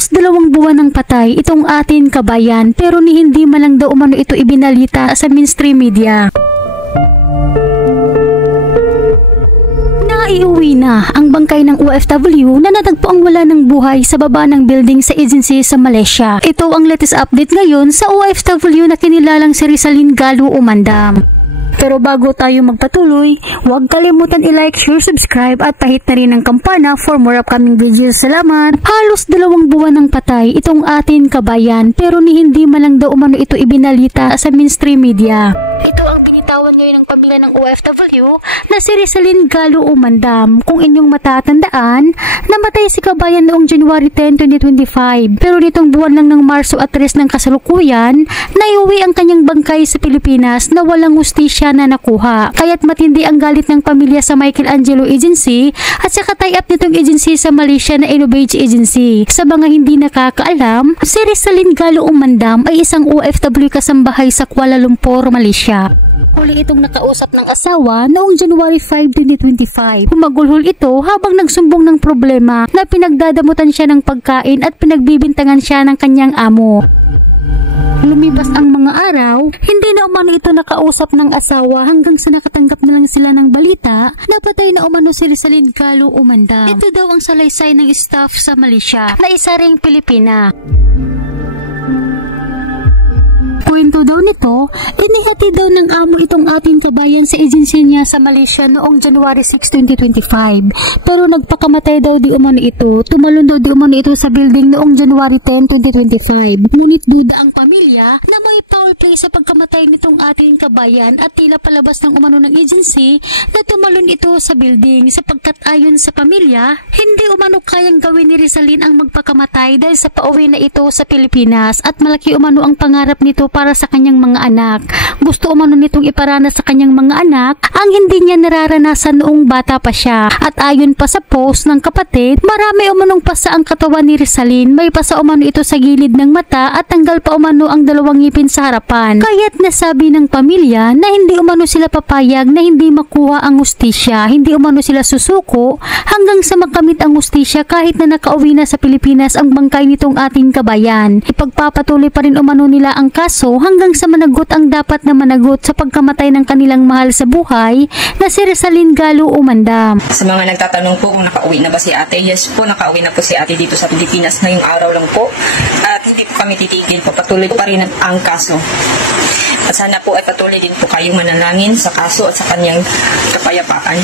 Halos 2 buwan ng patay itong ating kabayan pero ni hindi man lang daw umano ito ibinalita sa mainstream media. Naiuwi na ang bangkay ng OFW na natagpuang wala ng buhay sa baba ng building sa agency sa Malaysia. Ito ang latest update ngayon sa OFW na kinilalang si Rizalyn Galu Umandam. Pero bago tayo magpatuloy, huwag kalimutan i-like, share, subscribe at pahit na rin ang kampana for more upcoming videos. Salamat! Halos 2 buwan ng patay itong ating kabayan pero ni hindi man lang daw umano ito ibinalita sa mainstream media. Ito ang binitawan ngayon ng pamilya ng OFW na si Rizalyn Galu Umandam. Kung inyong matatandaan, namatay si kabayan noong January 10, 2025. Pero nitong buwan lang ng Marso at 3 ng kasalukuyan, naiuwi ang kanyang bangkay sa Pilipinas na walang hustisya na nakuha. Kaya't matindi ang galit ng pamilya sa Michelangelo Agency at sa tie-up nitong agency sa Malaysia na Innovate Agency. Sa mga hindi nakakaalam, si Rizalyn Galu Umandam ay isang OFW kasambahay sa Kuala Lumpur, Malaysia. Huli itong nakausap ng asawa noong January 5, 2025. Humagulhol ito habang nagsumbong ng problema na pinagdadamutan siya ng pagkain at pinagbibintangan siya ng kanyang amo. Lumipas ang mga araw, hindi na umano ito nakausap ng asawa hanggang sa nakatanggap na lang sila ng balita na patay na umano si Rizalyn Galu Umandam. Ito daw ang salaysay ng staff sa Malaysia na isa ring Pilipina. Kwento daw nito, inihati daw ng amo itong ating kabayan sa agency niya sa Malaysia noong January 6, 2025. Pero nagpakamatay daw di umano ito. Tumalon daw di umano ito sa building noong January 10, 2025. Ngunit duda ang pamilya na may foul play sa pagkamatay nitong ating kabayan at tila palabas ng umano ng agency na tumalon ito sa building sapagkat ayon sa pamilya, hindi umano kayang gawin ni Rizalyn ang magpakamatay dahil sa pauwi na ito sa Pilipinas at malaki umano ang pangarap nito para sa kanyang mga anak. Gusto umano nitong iparana sa kanyang mga anak ang hindi niya nararanasan noong bata pa siya. At ayon pa sa post ng kapatid, marami umanong pasa ang katawan ni Rizalyn. May pasa umano ito sa gilid ng mata at tanggal pa umano ang 2 ngipin sa harapan. Kaya't nasabi ng pamilya na hindi umano sila papayag na hindi makuha ang hustisya. Hindi umano sila susuko hanggang sa makamit ang hustisya kahit na nakauwi na sa Pilipinas ang bangkay nitong ating kabayan. Ipagpapatuloy pa rin umano nila ang kaso hanggang sa managot ang dapat na managot sa pagkamatay ng kanilang mahal sa buhay na si Rizalyn Galu Umandam. Sa mga nagtatanong po kung nakauwi na ba si ate, yes po, nakauwi na po si ate dito sa Pilipinas ngayong araw lang po. At hindi po kami titigil po, patuloy pa rin ang kaso. At sana po ay patuloy din po kayong manalangin sa kaso at sa kanyang kapayapaan.